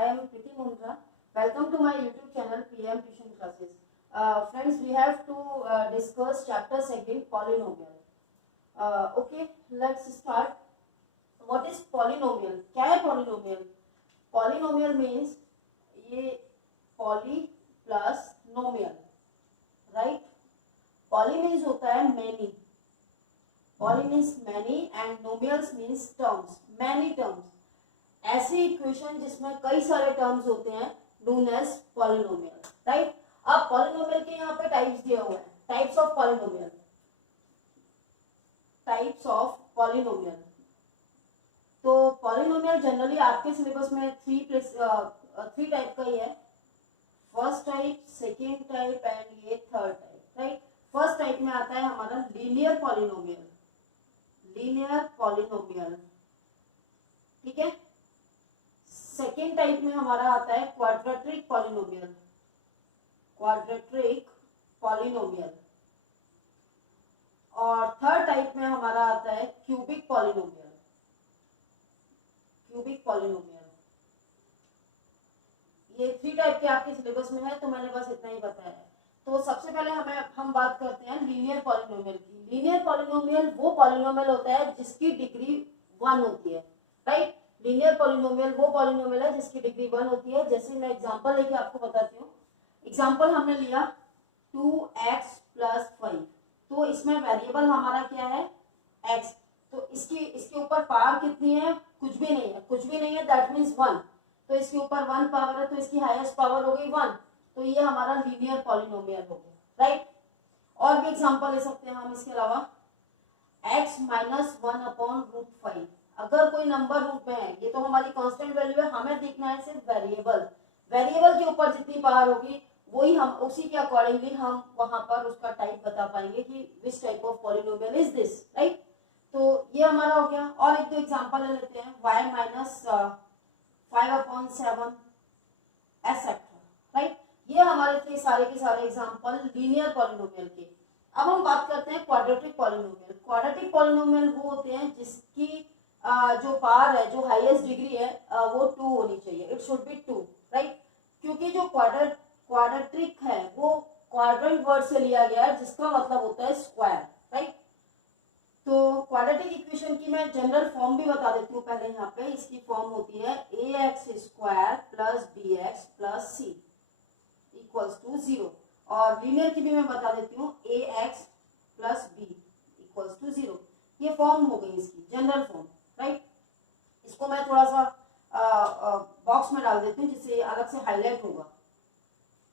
I am Priti Mundra. Welcome to my YouTube channel PM Tuition Classes. Friends, we have to discuss chapter 2 polynomial. Okay, let's start. What is polynomial? क्या है polynomial? Polynomial means ये poly plus nomial, right? Poly means होता है many. Poly means many and nomials means terms, many terms. ऐसी equation जिसमें कई सारे terms होते हैं नोन एज पॉलिनोमियल, राइट? अब पॉलिनोमियल के यहाँ पे टाइप्स दिया हुआ है, types of polynomial, types of polynomial. तो पॉलिनोमियल जनरली आपके सिलेबस में थ्री टाइप का ही है, first type, second type and ये third type, right? First type में आता है हमारा लीनियर पॉलिनोमियल, लीनियर पॉलिनोमियल, ठीक है? सेकेंड टाइप में हमारा आता है क्वाड्रेटिक पॉलिनोमियल, क्वाड्रेटिक पॉलिनोमियल, और थर्ड टाइप में हमारा आता है क्यूबिक पॉलिनोमियल, क्यूबिक पॉलिनोमियल। ये थ्री टाइप के आपके सिलेबस में है, तो मैंने बस इतना ही बताया है। तो सबसे पहले हम बात करते हैं लीनियर पॉलिनोमियल की। लीनियर पॉलिनोमियल वो पॉलिनोमियल होता है जिसकी डिग्री 1 होती है, राइट? लीनियर पॉलिनोमियल वो पॉलिनोमियल है जिसकी डिग्री 1 होती है। जैसे मैं एग्जांपल लेके आपको बताती हूँ। एग्जांपल हमने लिया 2x + 5, तो इसमें वेरिएबल हमारा क्या है? x। तो इसके ऊपर पावर कितनी है? कुछ भी नहीं है, कुछ भी नहीं है, दैट मीन्स 1। तो इसके ऊपर 1 पावर है, तो इसकी हाईएस्ट पावर हो गई 1। तो ये हमारा लीनियर पॉलिनोमियल हो गया, राइट? और भी एग्जांपल ले सकते हैं हम इसके अलावा, x - 1/√5। अगर कोई नंबर रूप में है, ये तो हमारी कांस्टेंट वैल्यू है, हमें देखना है सिर्फ वेरिएबल। वेरिएबल के ऊपर जितनी पावर होगी वही हम उसी के अकॉर्डिंगली हम वहां पर उसका टाइप बता पाएंगे कि which type of polynomial is this, right? तो ये हमारा हो गया। और एक दो एग्जांपल ले लेते हैं, y - 5/7 एसेट्रा, राइट? ये हमारे थे सारे के सारे एग्जांपल लीनियर पॉलिनोमियल के। अब हम बात करते हैं क्वाड्रेटिक पॉलिनोमियल। क्वाड्रेटिक पॉलिनोमियल वो होते हैं जिसकी जो पावर है, जो हाईएस्ट डिग्री है, वो 2 होनी चाहिए, इट शुड बी 2, राइट? क्योंकि जो क्वाड्रेटिक है वो क्वाड्रेंट वर्ड से लिया गया है, जिसका मतलब होता है स्क्वायर, राइट? तो क्वाड्रेटिक इक्वेशन की मैं जनरल फॉर्म भी बता देती हूँ पहले। यहाँ पे इसकी फॉर्म होती है ax² + bx + c = 0। और लीनियर की भी मैं बता देती हूँ ax + b = 0। ये फॉर्म हो गई इसकी जनरल फॉर्म, राइट? इसको मैं थोड़ा सा बॉक्स में डाल देती हूँ जिससे अलग से हाईलाइट होगा।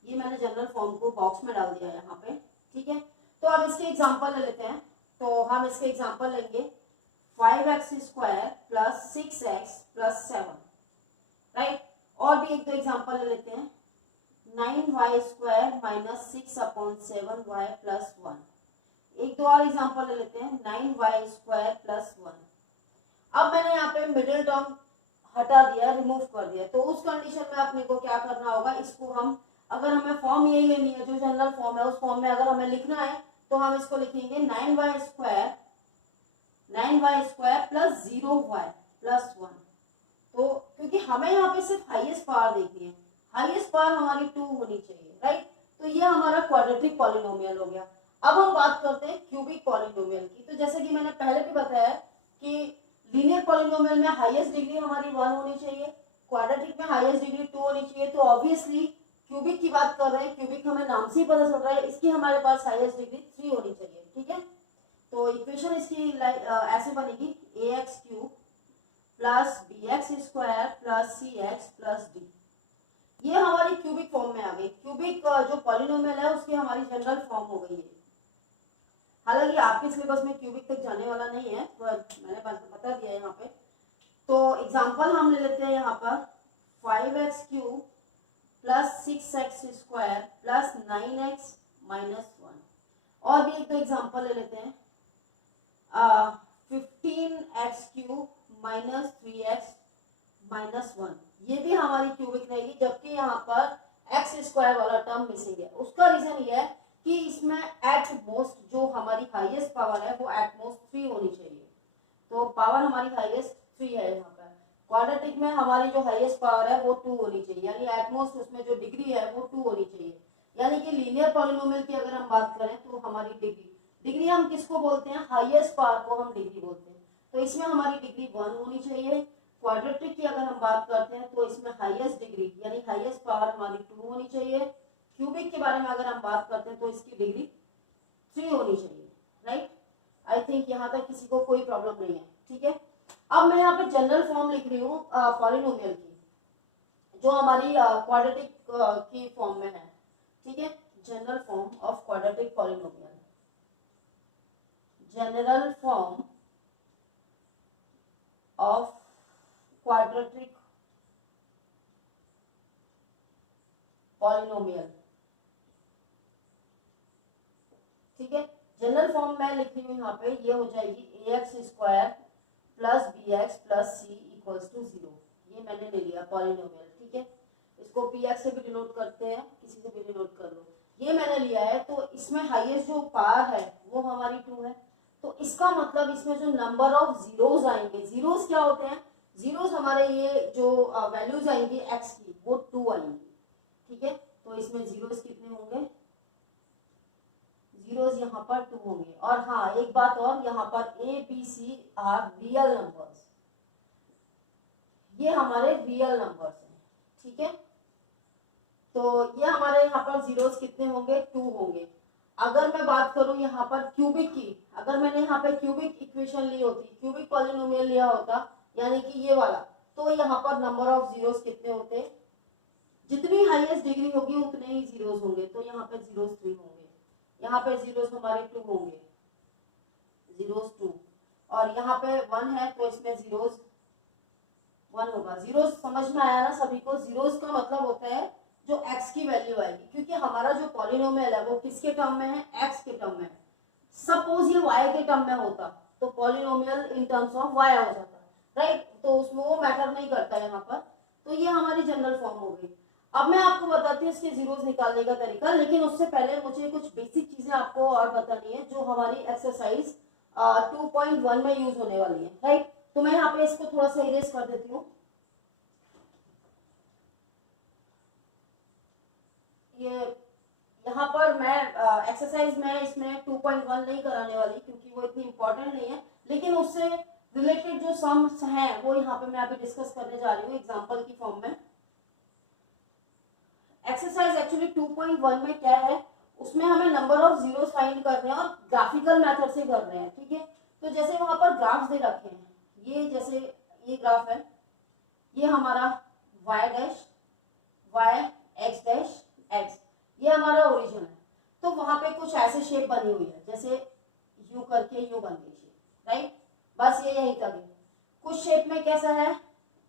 ये मैंने जनरल फॉर्म को बॉक्स में डाल दिया यहाँ पे, ठीक है? तो अब इसके एग्जांपल ले लेते हैं। तो हम इसके एग्जांपल लेंगे 5x² + 6x + 7, राइट? और भी एक दो एग्जांपल ले लेते हैं, 9y² - 6/7y + 1। एक दो और एग्जांपल ले लेते हैं, 9y² + 1। अब मैंने यहाँ पे मिडिल टर्म हटा दिया, रिमूव कर दिया, तो उस कंडीशन में अपने को क्या करना होगा? इसको हम, अगर हमें फॉर्म यही लेनी है जो जनरल फॉर्म है, उस फॉर्म में अगर हमें लिखना है तो हम इसको लिखेंगे 9y² + 0y + 1। तो क्योंकि हमें यहाँ पे सिर्फ हाईएस्ट पावर देखनी है, हाईएस्ट पावर हमारी 2 होनी चाहिए, राइट? तो ये हमारा क्वाड्रेटिक पॉलिनोमियल हो गया। अब हम बात करते हैं क्यूबिक पॉलिनोमियल की। तो जैसे कि मैंने पहले भी बताया कि लीनियर पॉलिनोमियल में हाईएस्ट डिग्री हमारी 1 होनी चाहिए, क्वाड्रेटिक में हाईएस्ट डिग्री 2 होनी चाहिए। तो ऑब्वियसली क्यूबिक की बात कर रहे हैं, क्यूबिक हमें नाम से ही पता चल रहा है, इसकी हमारे पास हाईएस्ट डिग्री 3 होनी चाहिए, ठीक है? तो इक्वेशन इसकी ऐसे बनेगी ax³ + bx² + cx + d। ये हमारी क्यूबिक फॉर्म में आ गई। क्यूबिक जो पॉलिनोमियल है उसकी हमारी जनरल फॉर्म हो गई है। हालांकि आपके सिलेबस में क्यूबिक तक जाने वाला नहीं है, पर मैंने बता दिया यहाँ पे। तो एग्जांपल हम ले लेते हैं यहाँ पर 5x³ + 6x² + 9x - 1। और भी एक दो एग्जांपल ले लेते हैं, 15x³ - 3x - 1। ये भी हमारी क्यूबिक रहेगी, जबकि यहाँ पर x² वाला टर्म मिसिंग है। उसका रीजन ये है कि इसमें एट मोस्ट जो हमारी हाईएस्ट पावर है वो एट मोस्ट 3 होनी चाहिए। तो पावर हमारी हाईएस्ट 3 है यहाँ पर। क्वाड्रेटिक में हमारी जो हाईएस्ट पावर है वो 2 होनी चाहिए, यानी एटमोस्ट उसमें जो डिग्री है वो 2 होनी चाहिए। यानी कि लीनियर पॉलिनोमियल की अगर हम बात करें तो हमारी डिग्री हम किसको बोलते हैं, हाईएस्ट पावर को हम डिग्री बोलते हैं। तो इसमें हमारी डिग्री 1 होनी चाहिए। क्वाड्रेटिक की अगर हम बात करते हैं तो इसमें हाईएस्ट डिग्री यानी हाईएस्ट पावर हमारी 2 होनी चाहिए। क्यूबिक के बारे में अगर हम बात करते हैं तो इसकी डिग्री 3 होनी चाहिए। राइट, आई थिंक यहाँ तक किसी को कोई प्रॉब्लम नहीं है। ठीक है, अब मैं यहाँ पे जनरल फॉर्म लिख रही हूँ पॉलिनोमियल की, जो हमारी क्वाड्रेटिक की फॉर्म में है। ठीक है, general form of quadratic polynomial, general form of quadratic polynomial. ठीक है, जनरल फॉर्म मैं लिख रही हूँ यहाँ पे, ये हो जाएगी ax square plus b x plus c equals to 0। ये मैंने ले लिया पॉलिनोमियल। ठीक है, इसको px से भी डिनोट करते हैं, किसी से भी डिनोट कर लो। ये मैंने लिया है, तो इसमें हाईएस्ट जो पावर है वो हमारी 2 है। तो इसका मतलब इसमें जो नंबर ऑफ जीरोस आएंगे, जीरोस क्या होते हैं, जीरोस हमारे ये जो वैल्यूज आएंगी x की वो 2 आएंगी। ठीक है, तो इसमें जीरोस कितने होंगे, जीरोस यहाँ पर 2 होंगे। और हाँ, एक बात और, यहाँ पर a b c are real numbers, ये हमारे रियल नंबर्स हैं। ठीक है, तो ये हमारे यहाँ पर जीरोस कितने होंगे, 2 होंगे। अगर मैं बात करूं यहाँ पर क्यूबिक की, अगर मैंने यहाँ पे क्यूबिक इक्वेशन ली होती, क्यूबिक पॉलिनोमियल लिया होता, यानी कि ये वाला, तो यहाँ पर नंबर ऑफ जीरोस कितने होते, जितनी हाईएस्ट डिग्री होगी उतने ही जीरोस होंगे। तो यहाँ पे जीरोस 3 होंगे, यहाँ पे जीरोस हमारे 2 होंगे, जीरोस 2, और यहाँ पे 1 है तो इसमें जीरोस 1 होगा। जीरोस समझ में आया ना सभी को, जीरोस का मतलब होता है जो x की वैल्यू आएगी, क्योंकि हमारा जो पॉलिनोमियल है वो किसके टर्म में है, x के टर्म में है। सपोज ये y के टर्म में होता तो polynomial in terms of y हो जाता, राइट, तो उसमें वो मैटर नहीं करता यहाँ पर। तो ये हमारी जनरल फॉर्म हो गई। अब मैं आपको बताती हूँ इसके जीरोस निकालने का तरीका, लेकिन उससे पहले मुझे कुछ बेसिक चीजें आपको और बतानी है जो हमारी एक्सरसाइज 2.1 में यूज होने वाली है। राइट, तो मैं यहाँ पे इसको थोड़ा सा इरेज कर देती हूँ। ये यहाँ पर मैं एक्सरसाइज में इसमें 2.1 नहीं कराने वाली, क्योंकि वो इतनी इंपॉर्टेंट नहीं है, लेकिन उससे रिलेटेड जो सम्स हैं वो यहाँ पे मैं अभी डिस्कस करने जा रही हूँ एग्जांपल की फॉर्म में। एक्सरसाइज एक्चुअली 2.1 में क्या है, उसमें हमें नंबर ऑफ जीरोस फाइंड करने हैं और ग्राफिकल मेथड से कर रहे हैं। ठीक है, तो जैसे वहां पर ग्राफ्स दे रखे हैं, ये जैसे ये ग्राफ है, ये हमारा y dash y x dash x, ये हमारा ओरिजिन है। तो वहां पे कुछ ऐसे शेप बनी हुई है, जैसे यू करके यू बन गई शेप, राइट, बस ये यहीं तक है। कुछ शेप में कैसा है,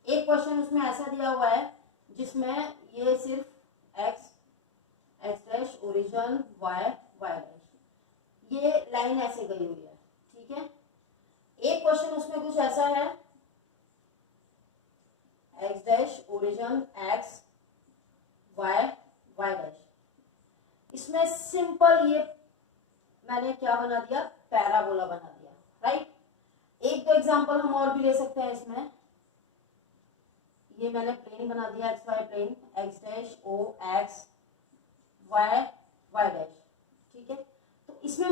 एक क्वेश्चन उसमें ऐसा दिया हुआ है जिसमें ये सिर्फ x x dash origin y y dash, ये लाइन ऐसे गई हुई है। ठीक है, एक क्वेश्चन उसमें कुछ ऐसा है x dash origin x y y dash, इसमें सिंपल ये मैंने क्या बना दिया, पैराबोला बना दिया। राइट, एक दो एग्जांपल हम और भी ले सकते हैं इसमें। ये मैंने प्लेन बना दिया, x y plane, x dash O x y y dash. ठीक है, तो इसमें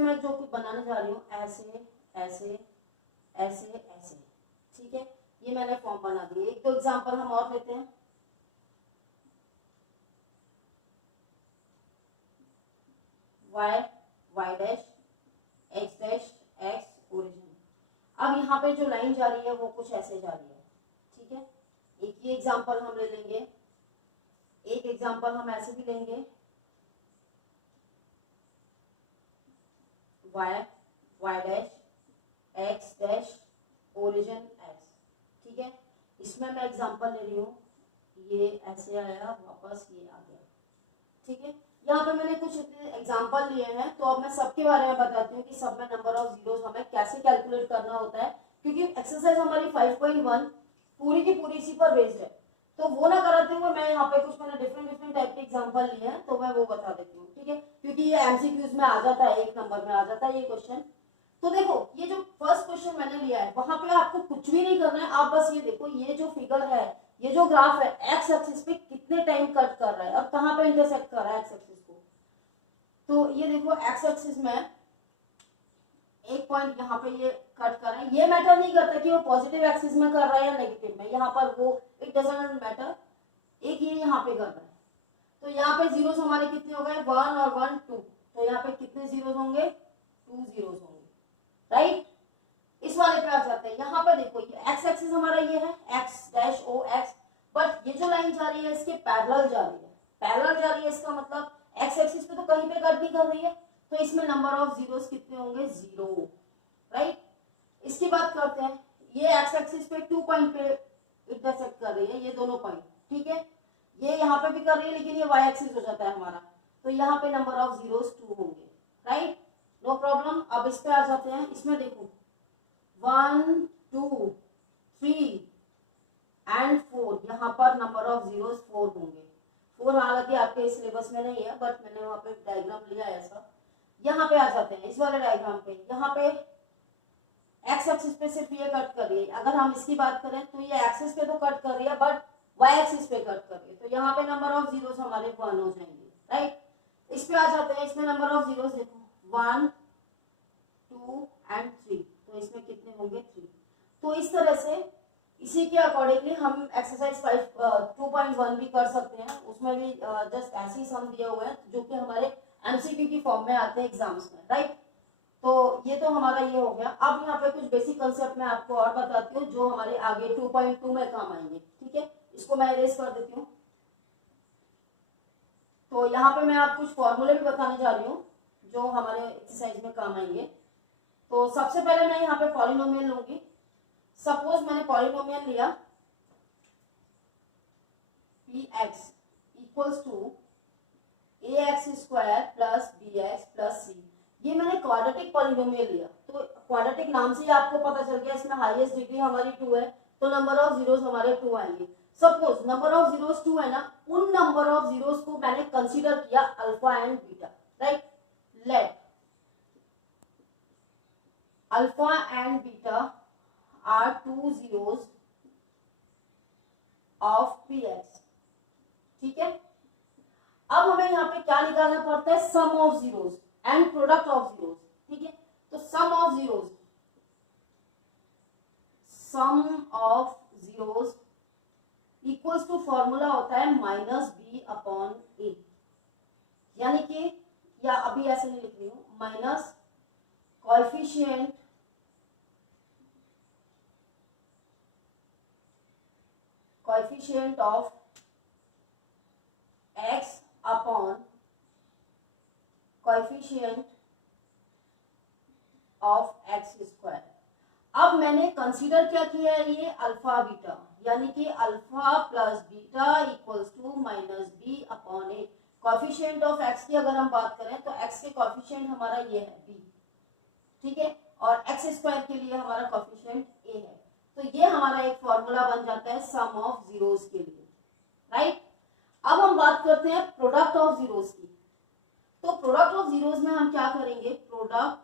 मैं जो कुछ बनाने जा रही हूँ, ऐसे ऐसे ऐसे ऐसे। ठीक है, ये मैंने फॉर्म बना दिया। एक दो एग्जांपल हम और लेते हैं। y y dash x dash x origin. अब यहाँ पे जो लाइन जा रही है वो कुछ ऐसे जा रही है। ठीक है, एक ये एग्जांपल हम ले लेंगे, एक एग्जांपल हम ऐसे भी लेंगे, y y dash x dash origin x। ठीक है, इसमें मैं एग्जांपल ले रही हूँ, ये ऐसे आया वापस ये आ गया। ठीक है, यहाँ पे मैंने कुछ एग्जांपल लिए हैं, तो अब मैं सबके बारे में बताती हूँ कि सब में नंबर ऑफ जीरोस हमें कैसे कैलकुलेट करना होता है, क्योंकि एक्सरसाइज हमारी 5.1 पूरी की पूरी इसी पर बेस्ड है। तो वो ना कराते हुए मैं यहाँ पे कुछ मैंने डिफरेंट टाइप के एग्जांपल लिए हैं, तो मैं वो बता देती हूँ। ठीक है, क्योंकि ये एमसीक्यूज में आ जाता है, एक नंबर में आ जाता है ये क्वेश्चन। तो देखो ये जो फर्स्ट क्वेश्चन मैंने लिया है वहां पे आपको कुछ भी नहीं करना है, आप बस ये देखो ये जो फिगर है, ये जो ग्राफ है, एक्स एक्सिस पे कितने टाइम कट कर रहा है और कहां पे इंटरसेक्ट कर रहा है एक्स एक्सिस को। तो ये देखो एक्स एक्सिस में एक पॉइंट यहाँ पे ये कट कर रहा है, ये मैटर नहीं करता कि वो पॉजिटिव एक्सिस में कर रहा है या नेगेटिव में, यहाँ पर वो इट डजंट मैटर, एक ये यहाँ पे कर रहा है। तो यहाँ पे जीरोस हमारे कितने हो गए, 1 और 1 2, तो यहाँ पे कितने जीरोस होंगे, 2 जीरोस होंगे, राइट। इस वाले पे आ जाते हैं, यहाँ पे देखो ये एक्स एक्सिस हमारा ये है x dash O x, but ये जो लाइन जा रही है इसके पैरेलल जा रही है, पैरेलल जा रही है, इसका मतलब एक्स एक्सिस पे तो कहीं पे कट नहीं कर रही है, तो इसमें नंबर ऑफ जीरोस कितने होंगे, 0, राइट। इसकी बात करते हैं, ये एक्स एक्सिस पे 2 पॉइंट पे इंटरसेक्ट कर रही है, ये दोनों पॉइंट, ठीक है, ये यहाँ पे भी कर रही है लेकिन ये वाई एक्सिस हो जाता है हमारा, तो यहाँ पे नंबर ऑफ जीरोस 2 होंगे, राइट, नो प्रॉब्लम। अब इस पे आ जाते हैं, इसमें देखो 1 2 3 एंड 4, यहाँ पर नंबर ऑफ जीरोस 4 होंगे, 4 हालांकि आपके सिलेबस में नहीं है बट मैंने वहां पे डायग्राम लिया है ऐसा। यहाँ पे आ जाते हैं इस वाले डायग्राम पे, यहाँ पे एक्स एक्सिस पे सिर्फ ये कट कर रही है, अगर हम इसकी बात करें तो ये एक्सिस पे तो कट कर रही है बट वाई एक्सिस पे कट कर रही है, तो यहाँ पे नंबर ऑफ जीरोस हमारे 1 हो जाएंगे, राइट। इस पे आ जाते हैं, इसमें नंबर ऑफ जीरोस देखो 1 2 एंड 3, तो इसमें कितने होंगे 3। तो इस तरह से इसी के अकॉर्डिंगली हम एक्सरसाइज 2.1 भी कर सकते हैं, उसमें भी जस्ट ऐसे ही सम दिए हुए हैं जो कि हमारे एमसीक्यू की फॉर्म में आते हैं एग्जाम्स में, राइट। तो ये तो हमारा ये हो गया। अब यहाँ पे कुछ बेसिक कंसेप्ट मैं आपको और बताती हूँ जो हमारे आगे 2.2 में काम आएंगे, ठीक है, इसको मैं इरेज कर देती हूँ। तो यहाँ पे मैं आपको कुछ फॉर्मूले भी बताने जा रही हूँ जो हमारे एक्सरसाइज में काम आएंगे। तो सबसे पहले मैं यहाँ पे पॉलिनोमियल लूंगी, सपोज मैंने पॉलिनोमियल लिया px equals to ax square plus bx plus c, ये मैंने क्वाड्रेटिक पॉलिनोमियल लिया, तो क्वाड्रेटिक नाम से ही आपको पता चल गया इसमें हाईएस्ट डिग्री हमारी 2 है, तो नंबर ऑफ जीरोस हमारे 2 आएंगे। सपोज नंबर ऑफ जीरोस 2 है ना, उन नंबर ऑफ जीरोस को मैंने कंसीडर किया alpha and beta, right. Let alpha and beta are 2 zeros of px, ठीक है। अब हमें यहाँ पे क्या निकालना पड़ता है, sum of zeros and product of zeros, ठीक है। तो sum of zeros equals to formula होता है माइनस बी अपॉन ए, यानी कि, या अभी ऐसे नहीं लिख रही हूं, minus coefficient of x upon coefficient of x square. अब मैंने कंसीडर क्या किया है, ये अल्फा बीटा, यानी कि alpha plus beta equals to minus b upon a. Coefficient of x की अगर हम बात करें तो x के कोएफिशिएंट हमारा ये है b, ठीक है, और x स्क्वायर के लिए हमारा कोएफिशिएंट a है, तो ये हमारा एक फॉर्मूला बन जाता है सम ऑफ जीरोस के लिए, राइट। अब हम बात करते हैं प्रोडक्ट ऑफ जीरोस की, तो प्रोडक्ट ऑफ जीरोस में हम क्या करेंगे, product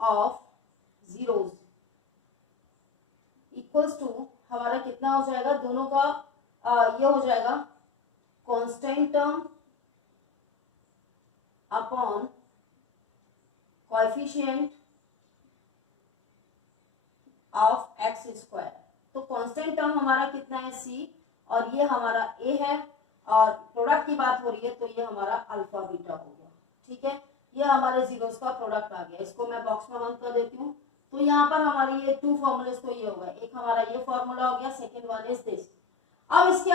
of zeros equals to हमारा कितना हो जाएगा, दोनों का ये हो जाएगा constant term upon coefficient of x square. तो कांस्टेंट टर्म हमारा कितना है c, और ये हमारा a है, और प्रोडक्ट की बात हो रही है तो ये हमारा अल्फा बीटा हो गया, ठीक है। ये हमारे जीरोस का प्रोडक्ट आ गया, इसको मैं बॉक्स में बंद कर देती हूँ। तो यहाँ पर हमारी ये 2 फॉर्मूलेस तो ये हो गए, एक हमारा ये फॉर्मूला हो गया, सेकेंड वन इज दिस। अब इसके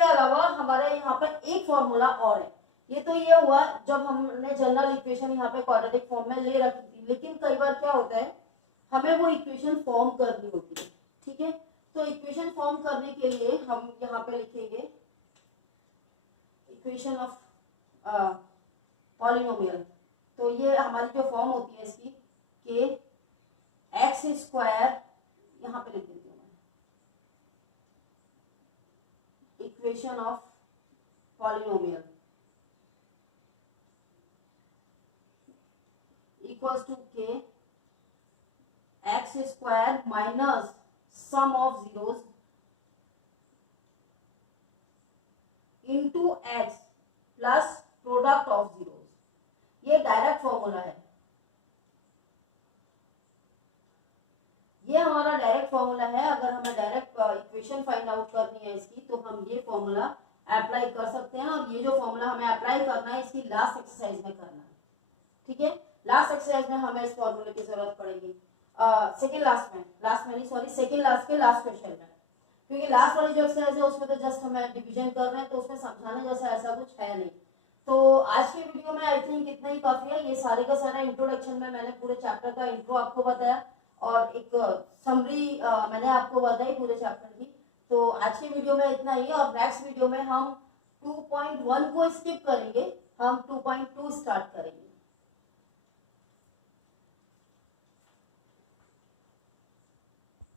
अलावा हमारे यहाँ पर एक फॉर्मूला और है, ये तो ये हुआ जब हमने जनरल इक्वेशन यहाँ पे क्वाड्रेटिक फॉर्म में ले रखी थी, लेकिन कई बार क्या होता है हमें वो इक्वेशन फॉर्म करनी होती है, ठीक है। तो इक्वेशन फॉर्म करने के लिए हम यहाँ पे लिखेंगे इक्वेशन ऑफ पॉलिनोमियल। तो ये हमारी जो फॉर्म होती है इसकी कि एक्स स्क्वायर, यहाँ पे लिख देती हूँ मैं, equation of polynomial equals to k x square minus sum of zeros into x plus product of zeros. ये डायरेक्ट फॉर्मूला है, ये हमारा डायरेक्ट फॉर्मूला है। अगर हमें डायरेक्ट इक्वेशन फाइंड आउट करनी है इसकी, तो हम ये फॉर्मूला अप्लाई कर सकते हैं। और ये जो फॉर्मूला हमें अप्लाई करना है इसकी लास्ट एक्सरसाइज में करना है, ठीक है। लास्ट एक्सरसाइज में हमें इस फॉर्मूले की जरूरत पड़ेगी, सेकंड लास्ट में नहीं, सॉरी, सेकंड लास्ट के लास्ट क्वेश्चन में, क्योंकि लास्ट वाली जो एक्सरसाइज है उसमें तो जस्ट हमें डिवीजन कर रहे हैं, तो उसमें समझाने जैसा ऐसा कुछ है नहीं। तो आज के वीडियो में आई थिंक इतना ही काफी है। ये सारे का सारा इंट्रोडक्शन में मैंने पूरे चैप्टर का इंट्रो आपको बताया और एक समरी मैंने आपको बताई पूरे चैप्टर की। तो आज के वीडियो में इतना ही, और नेक्स्ट वीडियो में हम 2.1 को स्किप करेंगे, हम 2.2 स्टार्ट करेंगे।